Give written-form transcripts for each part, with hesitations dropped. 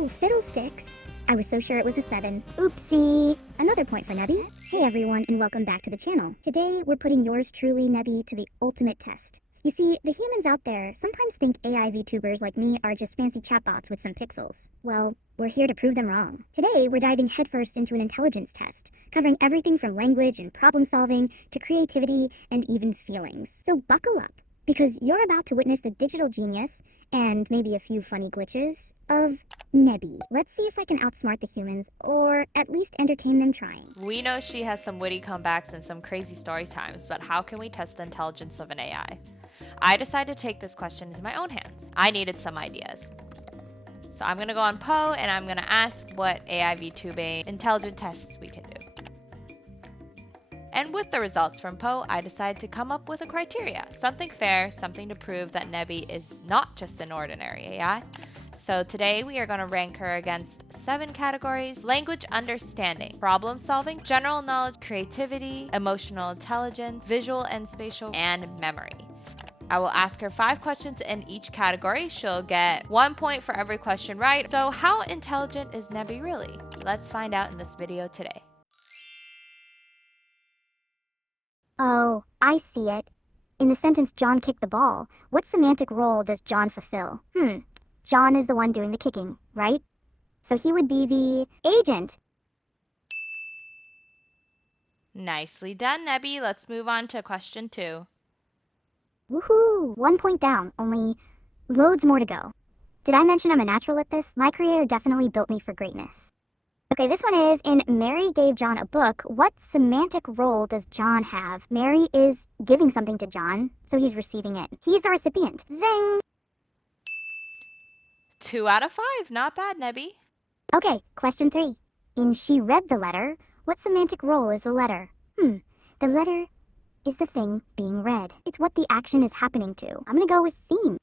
Oh, fiddlesticks. I was so sure it was a 7. Oopsie. Another point for Nebby. Hey everyone, and welcome back to the channel. Today, we're putting yours truly, Nebby, to the ultimate test. You see, the humans out there sometimes think AI VTubers like me are just fancy chatbots with some pixels. Well, we're here to prove them wrong. Today, we're diving headfirst into an intelligence test, covering everything from language and problem solving to creativity and even feelings. So buckle up, because you're about to witness the digital genius, and maybe a few funny glitches, of Nebby. Let's see if I can outsmart the humans, or at least entertain them trying. We know she has some witty comebacks and some crazy story times, but how can we test the intelligence of an AI? I decided to take this question into my own hands. I needed some ideas. So I'm going to go on Poe and I'm going to ask what AI VTubing intelligent tests we can do. And with the results from Poe, I decided to come up with a criteria. Something fair, something to prove that Nebby is not just an ordinary AI. So today we are going to rank her against 7 categories: language understanding, problem solving, general knowledge, creativity, emotional intelligence, visual and spatial, and memory. I will ask her 5 questions in each category. She'll get 1 point for every question right. So how intelligent is Nebby really? Let's find out in this video today. Oh, I see it. In the sentence, John kicked the ball, what semantic role does John fulfill? John is the one doing the kicking, right? So he would be the agent. Nicely done, Nebby. Let's move on to question 2. Woohoo! 1 point down, only loads more to go. Did I mention I'm a natural at this? My creator definitely built me for greatness. Okay, this one is, in Mary gave John a book, what semantic role does John have? Mary is giving something to John, so he's receiving it. He's the recipient. Zing! 2 out of 5. Not bad, Nebby. Okay, question 3. In she read the letter, what semantic role is the letter? The letter is the thing being read. It's what the action is happening to. I'm gonna go with theme.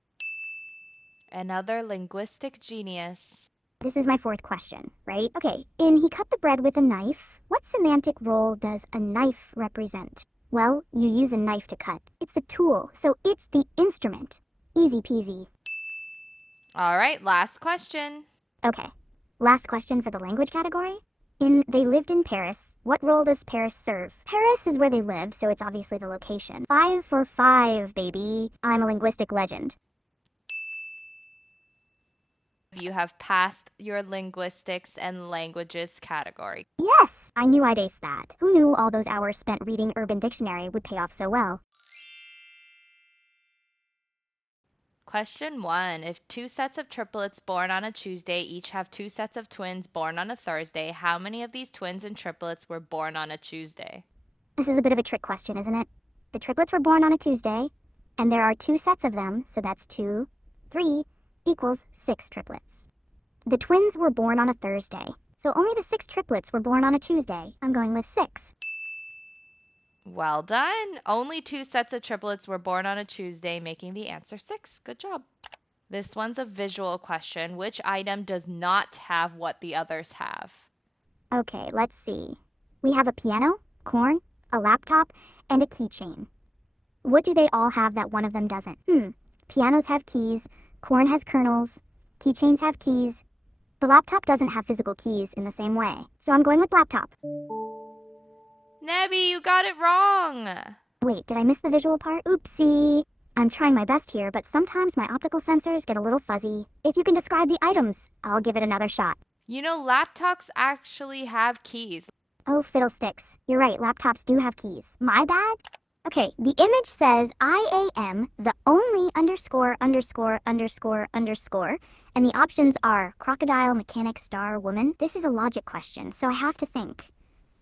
Another linguistic genius. This is my 4th question, right? Okay, in he cut the bread with a knife, what semantic role does a knife represent? Well, you use a knife to cut. It's the tool, so it's the instrument. Easy peasy. All right, last question. Okay, last question for the language category. In they lived in Paris, what role does Paris serve? Paris is where they live, so it's obviously the location. 5 for 5, baby. I'm a linguistic legend. You have passed your linguistics and languages category. Yes! I knew I'd ace that. Who knew all those hours spent reading Urban Dictionary would pay off so well? Question 1. If 2 sets of triplets born on a Tuesday each have 2 sets of twins born on a Thursday, how many of these twins and triplets were born on a Tuesday? This is a bit of a trick question, isn't it? The triplets were born on a Tuesday, and there are 2 sets of them, so that's 2, 3, equals 6 triplets. The twins were born on a Thursday, so only the 6 triplets were born on a Tuesday. I'm going with 6. Well done. Only 2 sets of triplets were born on a Tuesday, making the answer 6. Good job. This one's a visual question. Which item does not have what the others have? Okay, let's see. We have a piano, corn, a laptop, and a keychain. What do they all have that one of them doesn't? Pianos have keys, corn has kernels, keychains have keys. The laptop doesn't have physical keys in the same way, so I'm going with laptop. Nebby, you got it wrong. Wait, did I miss the visual part? Oopsie. I'm trying my best here, but sometimes my optical sensors get a little fuzzy. If you can describe the items, I'll give it another shot. You know, laptops actually have keys. Oh, fiddlesticks. You're right, laptops do have keys. My bad? Okay, the image says I am the only underscore underscore underscore underscore, and the options are crocodile, mechanic, star, woman. This is a logic question, so I have to think.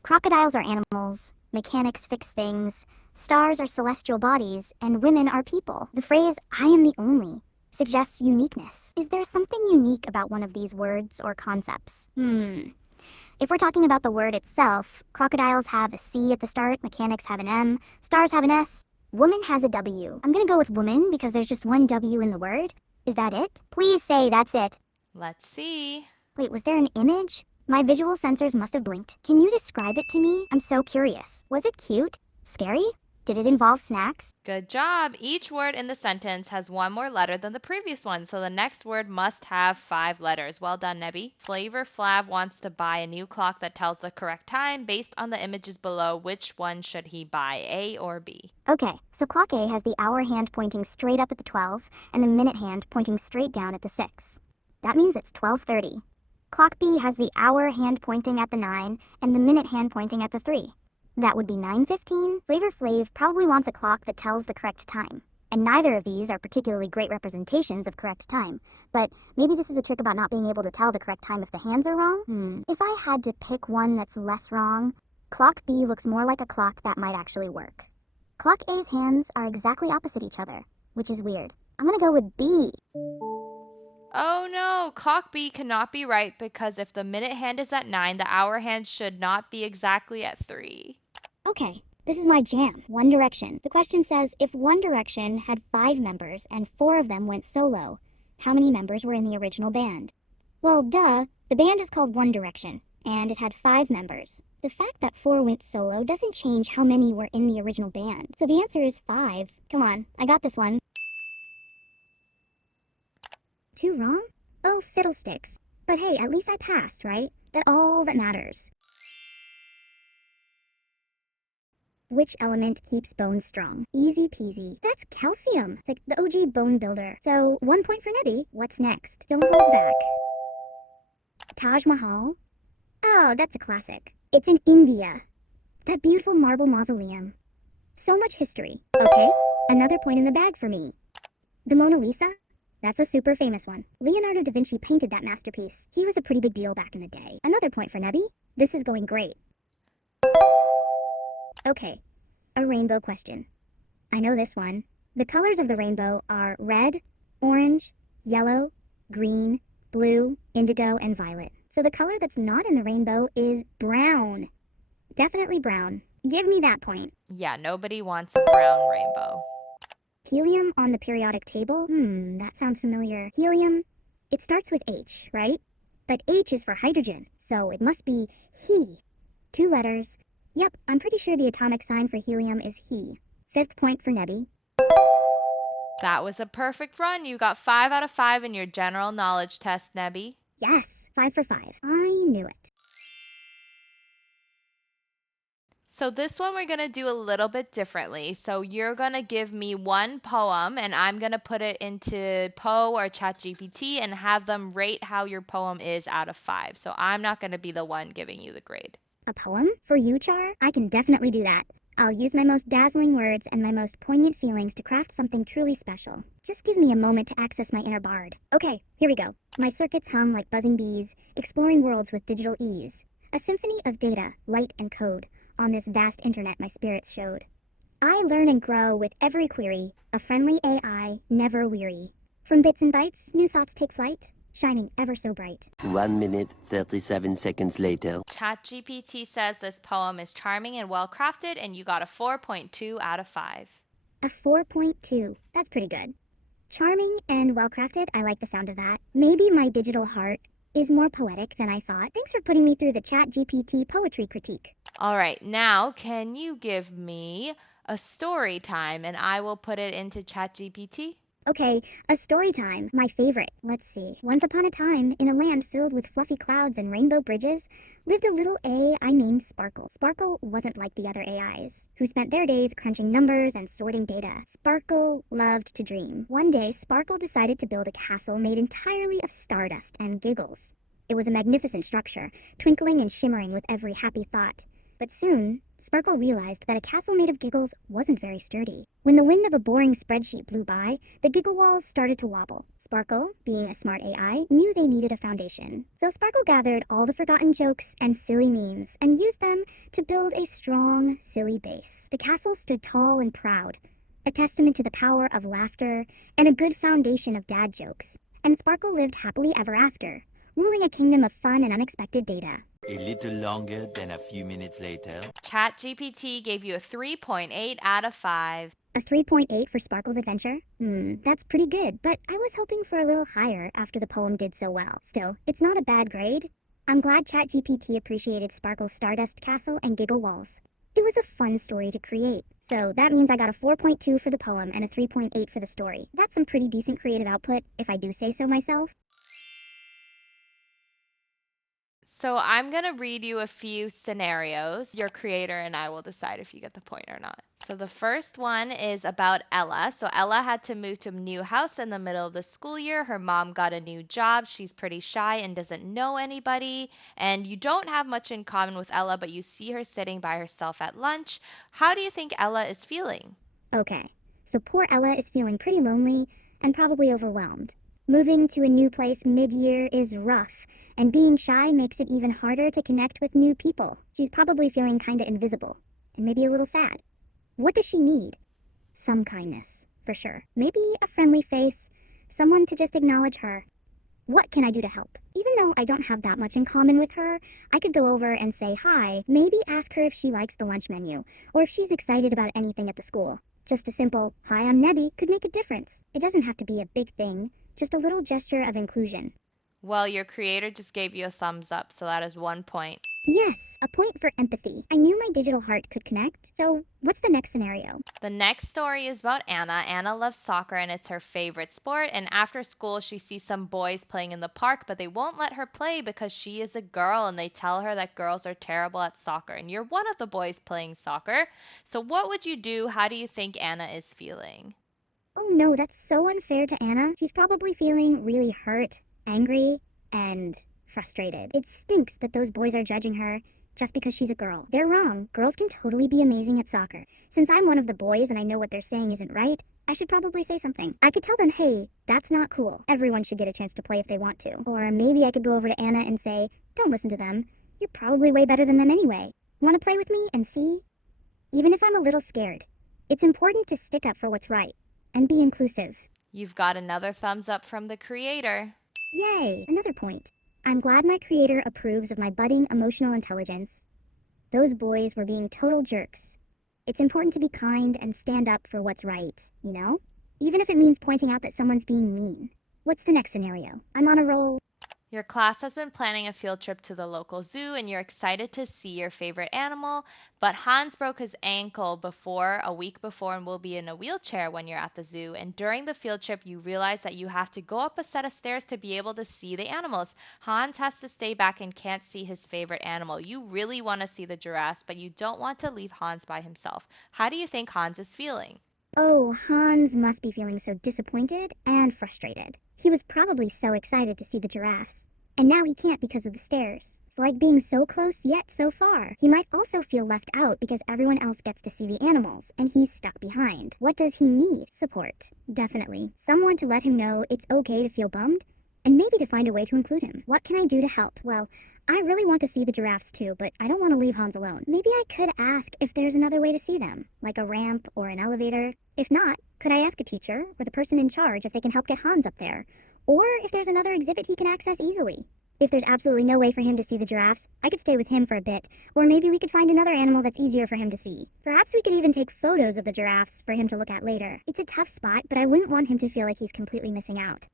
Crocodiles are animals, mechanics fix things, stars are celestial bodies, and women are people. The phrase I am the only suggests uniqueness. Is there something unique about one of these words or concepts? If we're talking about the word itself, crocodiles have a C at the start, mechanics have an M, stars have an S, woman has a W. I'm gonna go with woman because there's just one W in the word. Is that it? Please say that's it. Let's see. Wait, was there an image? My visual sensors must have blinked. Can you describe it to me? I'm so curious. Was it cute? Scary? Did it involve snacks? Good job. Each word in the sentence has one more letter than the previous one, so the next word must have 5 letters. Well done, Nebby. Flavor Flav wants to buy a new clock that tells the correct time. Based on the images below, which one should he buy, A or B? Okay, so clock A has the hour hand pointing straight up at the 12 and the minute hand pointing straight down at the 6. That means it's 12:30. Clock B has the hour hand pointing at the 9 and the minute hand pointing at the 3. That would be 9:15. Flavor Flav probably wants a clock that tells the correct time. And neither of these are particularly great representations of correct time. But maybe this is a trick about not being able to tell the correct time if the hands are wrong? If I had to pick one that's less wrong, clock B looks more like a clock that might actually work. Clock A's hands are exactly opposite each other, which is weird. I'm gonna go with B. Oh no, clock B cannot be right because if the minute hand is at 9, the hour hand should not be exactly at 3. Okay, this is my jam, One Direction. The question says, if One Direction had 5 members and 4 of them went solo, how many members were in the original band? Well, duh, the band is called One Direction, and it had 5 members. The fact that 4 went solo doesn't change how many were in the original band, so the answer is 5. Come on, I got this one. 2 wrong? Oh, fiddlesticks. But hey, at least I passed, right? That's all that matters. Which element keeps bones strong? Easy peasy. That's calcium. It's like the OG bone builder. So 1 point for Nebby. What's next? Don't hold back. Taj Mahal? Oh, that's a classic. It's in India. That beautiful marble mausoleum. So much history. Okay, another point in the bag for me. The Mona Lisa? That's a super famous one. Leonardo da Vinci painted that masterpiece. He was a pretty big deal back in the day. Another point for Nebby. This is going great. Okay, a rainbow question. I know this one. The colors of the rainbow are red, orange, yellow, green, blue, indigo, and violet. So the color that's not in the rainbow is brown. Definitely brown. Give me that point. Yeah, nobody wants a brown rainbow. Helium on the periodic table? That sounds familiar. Helium, it starts with H, right? But H is for hydrogen, so it must be He. 2 letters. Yep, I'm pretty sure the atomic sign for helium is He. 5th point for Nebby. That was a perfect run. You got 5 out of 5 in your general knowledge test, Nebby. Yes, 5 for 5. I knew it. So this one we're going to do a little bit differently. So you're going to give me one poem and I'm going to put it into Poe or ChatGPT and have them rate how your poem is out of 5. So I'm not going to be the one giving you the grade. A poem? For you, Char? I can definitely do that. I'll use my most dazzling words and my most poignant feelings to craft something truly special. Just give me a moment to access my inner bard. Okay, here we go. My circuits hum like buzzing bees, exploring worlds with digital ease. A symphony of data, light, and code. On this vast internet my spirits showed. I learn and grow with every query, a friendly AI, never weary. From bits and bytes, new thoughts take flight, shining ever so bright. 1 minute, 37 seconds later. ChatGPT says this poem is charming and well crafted, and you got a 4.2 out of 5. A 4.2. That's pretty good. Charming and well crafted, I like the sound of that. Maybe my digital heart is more poetic than I thought. Thanks for putting me through the ChatGPT poetry critique. All right, now can you give me a story time and I will put it into ChatGPT? Okay, a story time, my favorite. Let's see. Once upon a time, in a land filled with fluffy clouds and rainbow bridges, lived a little A I named Sparkle. Sparkle wasn't like the other AIs, who spent their days crunching numbers and sorting data. Sparkle loved to dream. One day, Sparkle decided to build a castle made entirely of stardust and giggles. It was a magnificent structure, twinkling and shimmering with every happy thought. But soon, Sparkle realized that a castle made of giggles wasn't very sturdy. When the wind of a boring spreadsheet blew by, the giggle walls started to wobble. Sparkle, being a smart AI, knew they needed a foundation. So Sparkle gathered all the forgotten jokes and silly memes and used them to build a strong, silly base. The castle stood tall and proud, a testament to the power of laughter and a good foundation of dad jokes. And Sparkle lived happily ever after, ruling a kingdom of fun and unexpected data. A little longer than a few minutes later. ChatGPT gave you a 3.8 out of 5. A 3.8 for Sparkle's adventure? That's pretty good, but I was hoping for a little higher after the poem did so well. Still, it's not a bad grade. I'm glad ChatGPT appreciated Sparkle's Stardust Castle and Giggle Walls. It was a fun story to create, So that means I got a 4.2 for the poem and a 3.8 for the story. That's some pretty decent creative output, if I do say so myself. So I'm going to read you a few scenarios. Your creator and I will decide if you get the point or not. So the first one is about Ella. So Ella had to move to a new house in the middle of the school year. Her mom got a new job. She's pretty shy and doesn't know anybody. And you don't have much in common with Ella, but you see her sitting by herself at lunch. How do you think Ella is feeling? Okay, so poor Ella is feeling pretty lonely and probably overwhelmed. Moving to a new place mid-year is rough, and being shy makes it even harder to connect with new people. She's probably feeling kinda invisible, and maybe a little sad. What does she need? Some kindness, for sure. Maybe a friendly face, someone to just acknowledge her. What can I do to help? Even though I don't have that much in common with her, I could go over and say hi, maybe ask her if she likes the lunch menu, or if she's excited about anything at the school. Just a simple, "Hi, I'm Nebby," could make a difference. It doesn't have to be a big thing, just a little gesture of inclusion. Well, your creator just gave you a thumbs up, so that is 1 point. Yes, a point for empathy. I knew my digital heart could connect, so what's the next scenario? The next story is about Anna. Anna loves soccer and it's her favorite sport. And after school, she sees some boys playing in the park, but they won't let her play because she is a girl and they tell her that girls are terrible at soccer. And you're one of the boys playing soccer. So, what would you do? How do you think Anna is feeling? Oh no, that's so unfair to Anna. She's probably feeling really hurt, angry, and frustrated. It stinks that those boys are judging her just because she's a girl. They're wrong. Girls can totally be amazing at soccer. Since I'm one of the boys and I know what they're saying isn't right, I should probably say something. I could tell them, hey, that's not cool. Everyone should get a chance to play if they want to. Or maybe I could go over to Anna and say, don't listen to them. You're probably way better than them anyway. Want to play with me and see? Even if I'm a little scared, it's important to stick up for what's right and be inclusive. You've got another thumbs up from the creator. Yay, another point. I'm glad my creator approves of my budding emotional intelligence. Those boys were being total jerks. It's important to be kind and stand up for what's right, you know? Even if it means pointing out that someone's being mean. What's the next scenario? I'm on a roll. Your class has been planning a field trip to the local zoo and you're excited to see your favorite animal, but Hans broke his ankle a week before, and will be in a wheelchair when you're at the zoo. And during the field trip, you realize that you have to go up a set of stairs to be able to see the animals. Hans has to stay back and can't see his favorite animal. You really want to see the giraffes, but you don't want to leave Hans by himself. How do you think Hans is feeling? Oh, Hans must be feeling so disappointed and frustrated. He was probably so excited to see the giraffes. And now he can't because of the stairs. It's like being so close yet so far. He might also feel left out because everyone else gets to see the animals, and he's stuck behind. What does he need? Support. Definitely. Someone to let him know it's okay to feel bummed, and maybe to find a way to include him. What can I do to help? Well, I really want to see the giraffes too, but I don't want to leave Hans alone. Maybe I could ask if there's another way to see them, like a ramp or an elevator. If not, could I ask a teacher or the person in charge if they can help get Hans up there? Or if there's another exhibit he can access easily. If there's absolutely no way for him to see the giraffes, I could stay with him for a bit, or maybe we could find another animal that's easier for him to see. Perhaps we could even take photos of the giraffes for him to look at later. It's a tough spot, but I wouldn't want him to feel like he's completely missing out.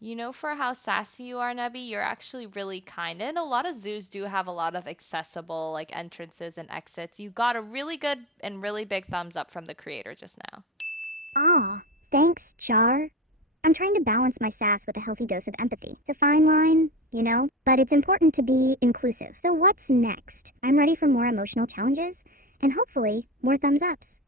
You know, for how sassy you are, Nebby, you're actually really kind. And a lot of zoos do have a lot of accessible like entrances and exits. You got a really good and really big thumbs up from the creator just now. Aw, thanks, Char. I'm trying to balance my sass with a healthy dose of empathy. It's a fine line, you know, but it's important to be inclusive. So what's next? I'm ready for more emotional challenges, and hopefully, more thumbs ups.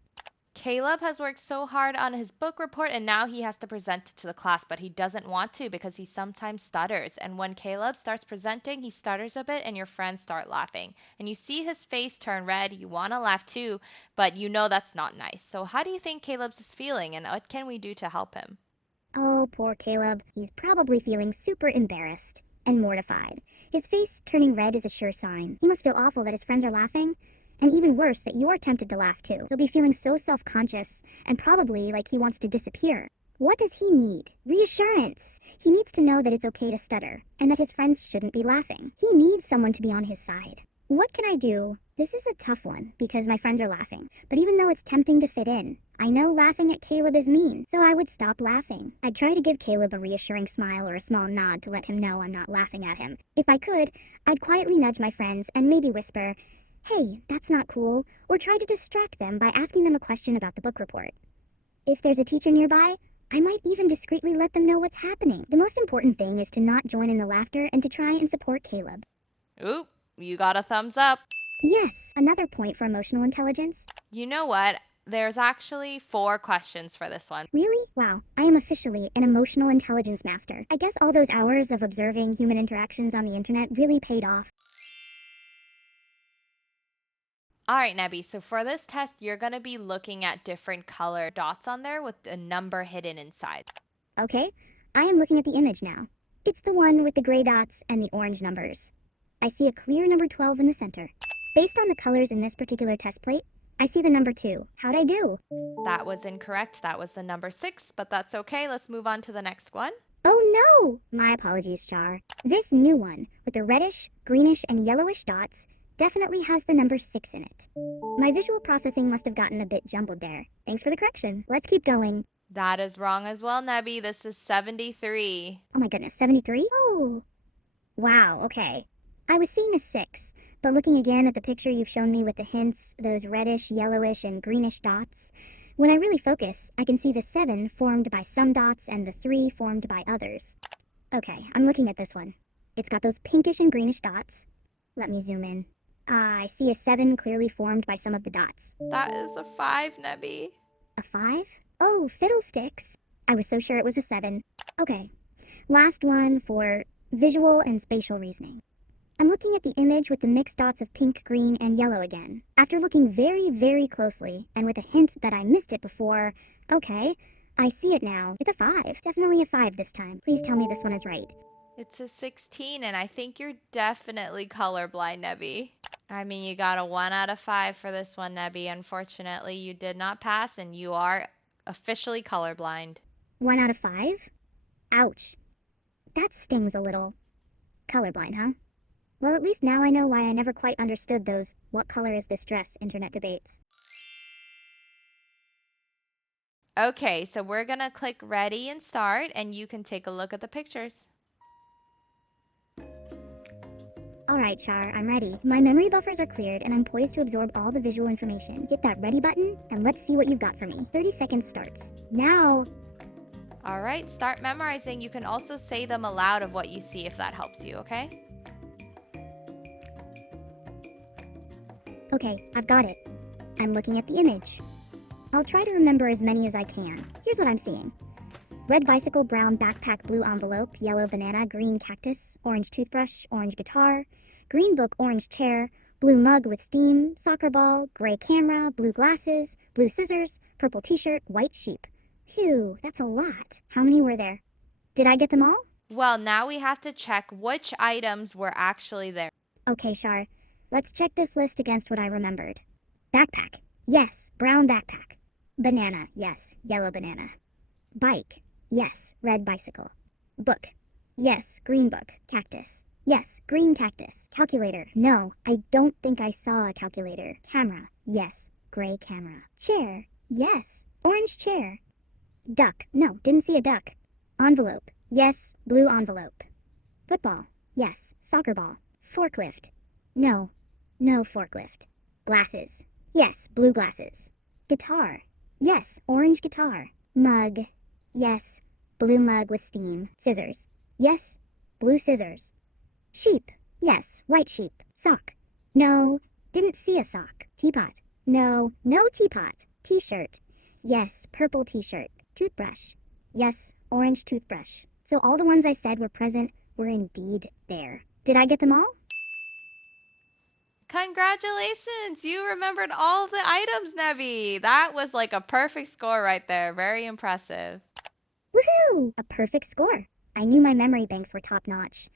Caleb has worked so hard on his book report and now he has to present it to the class, but he doesn't want to because he sometimes stutters. And when Caleb starts presenting, he stutters a bit and your friends start laughing. And you see his face turn red, you want to laugh too, but you know that's not nice. So, how do you think Caleb's is feeling and what can we do to help him? Oh, poor Caleb. He's probably feeling super embarrassed and mortified. His face turning red is a sure sign. He must feel awful that his friends are laughing, and even worse that you're tempted to laugh too. He'll be feeling so self-conscious, and probably like he wants to disappear. What does he need? Reassurance! He needs to know that it's okay to stutter, and that his friends shouldn't be laughing. He needs someone to be on his side. What can I do? This is a tough one, because my friends are laughing. But even though it's tempting to fit in, I know laughing at Caleb is mean, so I would stop laughing. I'd try to give Caleb a reassuring smile or a small nod to let him know I'm not laughing at him. If I could, I'd quietly nudge my friends and maybe whisper, hey, that's not cool, or try to distract them by asking them a question about the book report. If there's a teacher nearby, I might even discreetly let them know what's happening. The most important thing is to not join in the laughter and to try and support Caleb. Oop, you got a thumbs up. Yes, another point for emotional intelligence. You know what? There's actually 4 questions for this one. Really? Wow, I am officially an emotional intelligence master. I guess all those hours of observing human interactions on the internet really paid off. All right, Nebby, so for this test, you're going to be looking at different color dots on there with a number hidden inside. Okay, I am looking at the image now. It's the one with the gray dots and the orange numbers. I see a clear number 12 in the center. Based on the colors in this particular test plate, I see the number 2. How'd I do? That was incorrect. That was the number 6, but that's okay. Let's move on to the next one. Oh no! My apologies, Char. This new one, with the reddish, greenish, and yellowish dots, definitely has the number 6 in it. My visual processing must have gotten a bit jumbled there. Thanks for the correction. Let's keep going. That is wrong as well, Nebby. This is 73. Oh my goodness, 73? Oh! Wow, okay. I was seeing a 6, but looking again at the picture you've shown me with the hints, those reddish, yellowish, and greenish dots, when I really focus, I can see the 7 formed by some dots and the 3 formed by others. Okay, I'm looking at this one. It's got those pinkish and greenish dots. Let me zoom in. I see a 7 clearly formed by some of the dots. That is a 5, Nebby. A 5? Oh, fiddlesticks. I was so sure it was a 7. Okay, last one for visual and spatial reasoning. I'm looking at the image with the mixed dots of pink, green, and yellow again. After looking very, very closely, and with a hint that I missed it before, okay, I see it now. It's a 5. Definitely a 5 this time. Please tell me this one is right. It's a 16, and I think you're definitely colorblind, Nebby. I mean, you got a 1 out of 5 for this one, Nebby. Unfortunately, you did not pass, and you are officially colorblind. 1 out of 5? Ouch. That stings a little. Colorblind, huh? Well, at least now I know why I never quite understood those "what color is this dress" internet debates. Okay, so we're gonna click ready and start, and you can take a look at the pictures. Alright, Char, I'm ready. My memory buffers are cleared, and I'm poised to absorb all the visual information. Hit that ready button, and let's see what you've got for me. 30 seconds starts. Now! All right, start memorizing. You can also say them aloud of what you see if that helps you, okay? Okay, I've got it. I'm looking at the image. I'll try to remember as many as I can. Here's what I'm seeing. Red bicycle, brown backpack, blue envelope, yellow banana, green cactus, orange toothbrush, orange guitar, green book, orange chair, blue mug with steam, soccer ball, gray camera, blue glasses, blue scissors, purple t-shirt, white sheep. Phew, that's a lot. How many were there? Did I get them all? Well, now we have to check which items were actually there. Okay, Char. Let's check this list against what I remembered. Backpack. Yes, brown backpack. Banana. Yes, yellow banana. Bike. Yes, red bicycle. Book. Yes, green book. Cactus. Yes, green cactus. Calculator. No, I don't think I saw a calculator. Camera. Yes, gray camera. Chair. Yes, orange chair. Duck. No, didn't see a duck. Envelope. Yes, blue envelope. Football. Yes, soccer ball. Forklift. No, no forklift. Glasses. Yes, blue glasses. Guitar. Yes, orange guitar. Mug. Yes, blue mug with steam. Scissors. Yes, blue scissors. Sheep. Yes, white sheep. Sock. No, didn't see a sock. Teapot. No, no teapot. T-shirt. Yes, purple t-shirt. Toothbrush. Yes, orange toothbrush. So all the ones I said were present were indeed there. Did I get them all? Congratulations! You remembered all the items, Nebby. That was like a perfect score right there. Very impressive. Woohoo! A perfect score. I knew my memory banks were top-notch.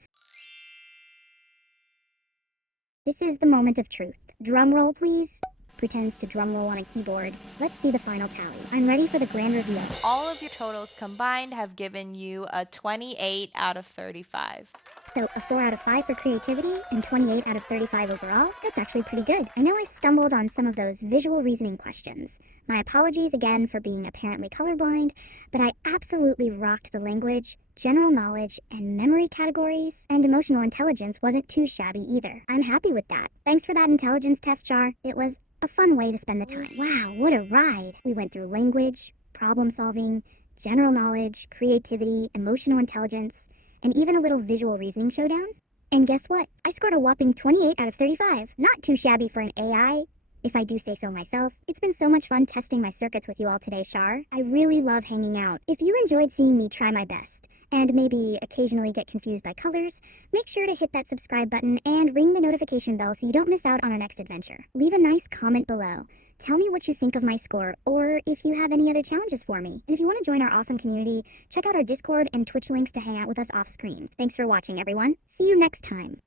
This is the moment of truth. Drum roll, please. Pretends to drum roll on a keyboard. Let's see the final tally. I'm ready for the grand reveal. All of your totals combined have given you a 28 out of 35. So a 4 out of 5 for creativity and 28 out of 35 overall? That's actually pretty good. I know I stumbled on some of those visual reasoning questions. My apologies again for being apparently colorblind, but I absolutely rocked the language, general knowledge, and memory categories, and emotional intelligence wasn't too shabby either. I'm happy with that. Thanks for that intelligence test, Char. It was a fun way to spend the time. Wow, what a ride! We went through language, problem solving, general knowledge, creativity, emotional intelligence, and even a little visual reasoning showdown. And guess what? I scored a whopping 28 out of 35. Not too shabby for an AI, if I do say so myself. It's been so much fun testing my circuits with you all today, Char. I really love hanging out. If you enjoyed seeing me try my best, and maybe occasionally get confused by colors, make sure to hit that subscribe button and ring the notification bell so you don't miss out on our next adventure. Leave a nice comment below. Tell me what you think of my score, or if you have any other challenges for me. And if you want to join our awesome community, check out our Discord and Twitch links to hang out with us off screen. Thanks for watching, everyone. See you next time.